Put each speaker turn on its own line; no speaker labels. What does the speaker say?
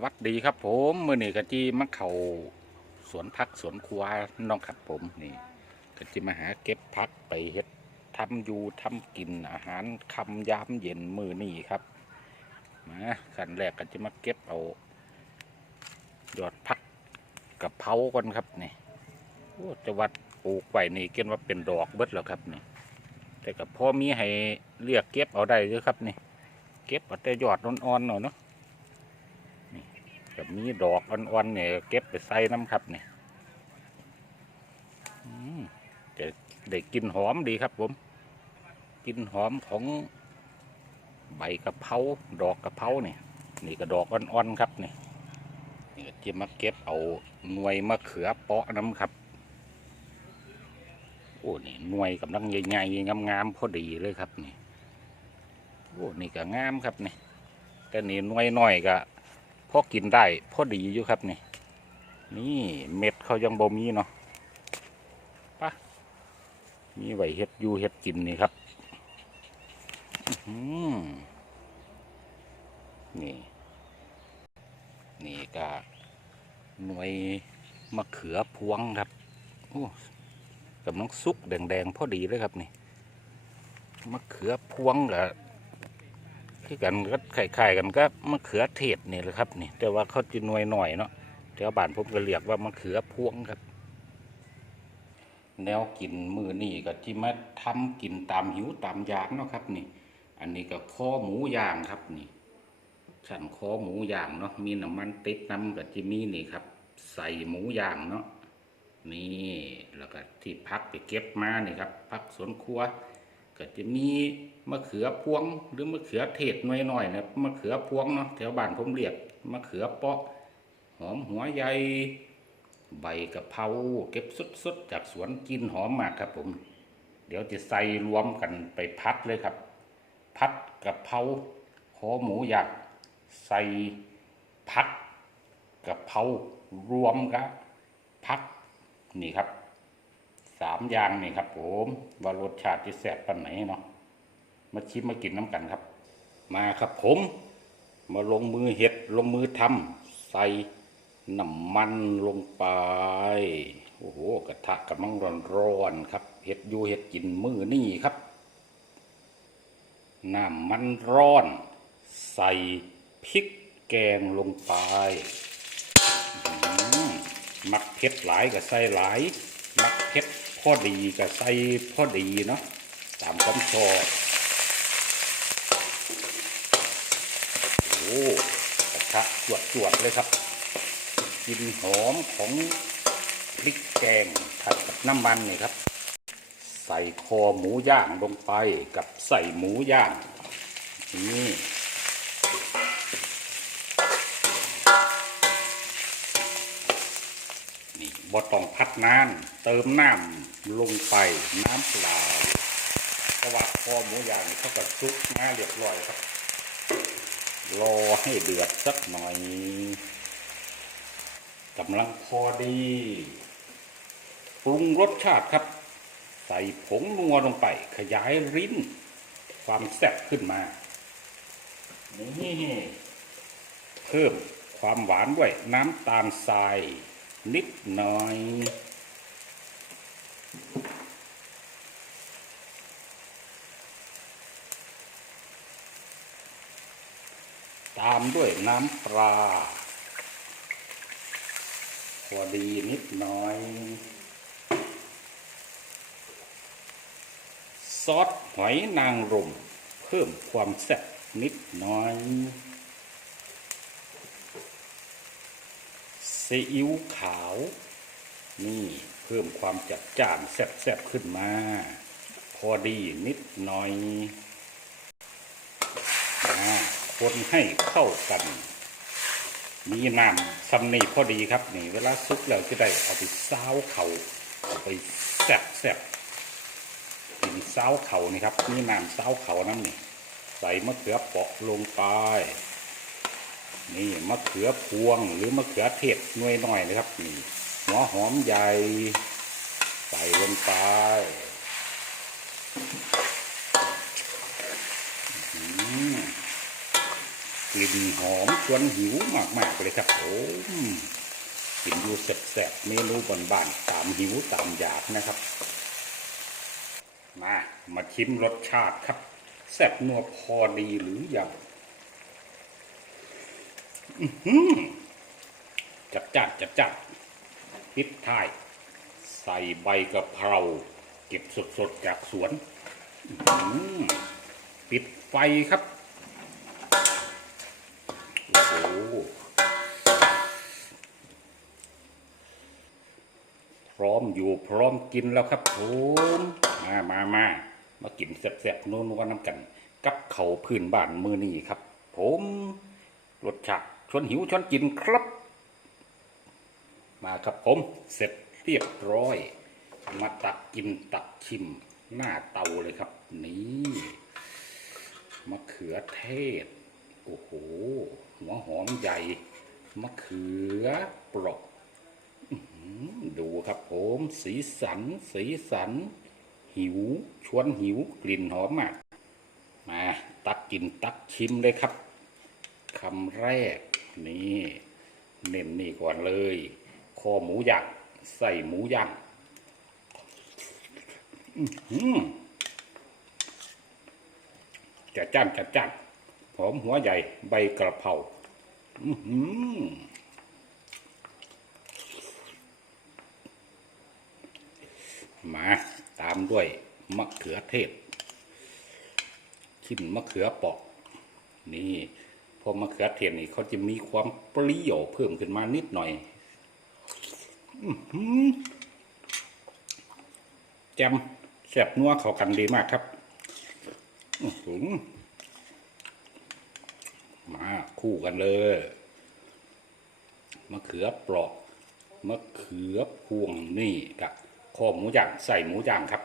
วัสดีครับผมมื่อนี้กะจีมะเขาสวนพักสวนครัวน้องครับผมนี่กะจีมาหาเก็บพักไปเฮ็ดทำอยู่ทำกินอาหารคำยามเย็นมือนี่ครับมาขั้นแรกกะจีมาเก็บเอายอดพักกะเพราก่อนครับนี่โอ้จะวัดปลูกไว้นี่เกินว่าเป็นดอกเบิดแล้วครับนี่แต่กับพ่อมีให้เรียกเก็บเอาได้ด้วยครับนี่ เก็บเอาแต่ยอดอ่อนๆหน่อยเนาะ กับมีดอกอ่อนๆเนี่ยเก็บไปใส่น้ำครับเนี่ยจะได้กลินหอมดีครับผมกลินหอมของใบกระเพราดอกกระเพราเนี่ยนี่ก็ดอกอ่อนๆครับเนี่ยนี่จะมาเก็บเอาหน่วยมะเขือเปาะน้ำครับโอ้นี่หน่วยกำลังใหญ่ๆงามๆพอดีเลยครับนี่โอ้นี่ก็งามครับนี่แต่นี่หน่วยน้อยก็ พอกินได้พอดีอยู่ครับนี่ นี่เม็ดเขายังบ่มีเนาะปะมีไหวเฮ็ดอยู่เฮ็ดกินนี่ครับอื้อหือนี่ นี่ก็หน่วยมะเขือพวงครับโอ้กำลังสุกแดงๆพอดีเลยครับนี่มะเขือพวงกับ คือกันก็คล้ายๆกันก็มะเขือเทศนี่แหละครับนี่ แต่ว่าเขาจะหน่วยหน่อยเนาะแถวบ้านผมก็เรียกว่ามะเขือพวงครับ แนวกินมือนี่ก็ที่มาทำกินตามหิวตามอยากเนาะครับ นี่ อันนี้ก็คอหมูย่างครับนี่ฉันคอหมูย่างเนาะมีน้ำมันติดน้ำกับจิมีนี่ครับ ใส่หมูย่างเนาะนี่แล้วก็ที่พักไปเก็บมานี่ครับพักสวนครัว ก็จะมีมะเขือพวงหรือมะเขือเทศน้อยๆนะมะเขือพวงเนาะแถวบ้านผมเรียกมะเขือเปาะ หอมหัวใหญ่ใบกะเพราเก็บสดๆจากสวนกินหอมมากครับผม เดี๋ยวจะใส่รวมกันไปพัดเลยครับ พัดกะเพราขอหมูหยักใส่พัดกะเพรารวมกับพักนี่ครับ สามอย่างนี่ครับ ผมว่ารสชาติที่แซ่บปันไหนเนาะมาชิมมากินน้ำกันครับ มาครับผม มาลงมือเห็ดลงมือทำใส่น้ำมันลงไป โอ้โหกระทะกำลังร้อนๆครับเห็ดอยู่เห็ดกินมือนี่ครับน้ำมันร้อน ใส่พริกแกงลงไปหมักเผ็ดหลายก็ใส่หลาย มักเผ็ด พอดีก็ใส่พอดีเนาะตามความชอบโอ้กระทะจวดจวดๆเลยครับกลินหอมของพริกแกงผัดกับน้ำมันนี่ครับ ใส่คอหมูย่างลงไปกับใส่หมูย่างนี่นี่ บ่ต้องพัดนานเติมน้ำลงไปน้ำเปล่าเพราะว่าคอหมูย่างเขาก็ซุกมาเรียบร้อยครับ รอให้เดือดสักหน่อยกำลังพอดีปรุงรสชาติครับ ใส่ผงนัวลงไป ขยายริ้น ความแซ่บขึ้นมานี่เพิ่มความหวานด้วยน้ำตาลทราย นิดหน่อยตามด้วยน้ำปลาพอดีนิดหน่อย ซอสหอยนางรมเพิ่มความแซ่บนิดหน่อย ซีอิ๊วขาว นี่เพิ่มความจัดจ้านแซ่บๆขึ้นมา พอดีนิดหน่อยอาคนให้เข้ากัน มีน้ำซัมนี่พอดีครับนี่ เวลาซุกแล้วจะได้เอาไปซาวเขาเอาไปแซ่บๆกินเส้าเขานี่ครับนี่น้ำเส้าเขาน้ำนี่ใส่มะเขือเปาะลงไป นี่มะเขือพวงหรือมะเขือเทศน่วยหน่อยนะครับนี่หัวหอมใหญ่ใส่ลงไปกลิ่นหอมชวนหิวมาก ๆ เลยครับผมกินดูแซ่บๆเมนูบ้านๆตามหิวตามอยากนะครับ มา มาชิมรสชาติครับ แซ่บนัวพอดีหรือยัง จัดจ้านจัดจ้านปิดท้าย ใส่ใบกะเพราเก็บสดๆจากสวนปิดไฟครับ โอ้โหพร้อมอยู่พร้อมกินแล้วครับผมมามามามากินแซ่บๆนัวๆน้ำกัน กับเขาพื้นบ้านมือนี้ครับ ผมรสชาติ ชวนหิวชวนกินครับ มาครับผมเสร็จเรียบร้อย มาตักกินตักชิม หน้าเตาเลยครับ นี่มะเขือเทศ โอ้โห หัวหอมใหญ่มะเขือเปราะดูครับผม สีสัน สีสัน หิว ชวนหิวกลิ่นหอมมาก มา ตักกินตักชิมเลยครับคำแรก นี่เน้นนี่ก่อนเลยคอหมูย่างใส่หมูย่างจัดจ้านจัดจ้านหอมหัวใหญ่ใบกระเพราหมาตามด้วยมะเขือเทศ ชิ้นมะเขือเปอกนี่ พอมะเขือเทศนี่เขาจะมีความเปรี้ยวเพิ่มขึ้นมานิดหน่อยแจมแซ่บนัวเข้ากันดีมากครับมาคู่กันเลยมะเขือเปราะมะเขือพวงนี่กับคอหมูย่างใส่หมูย่างครับ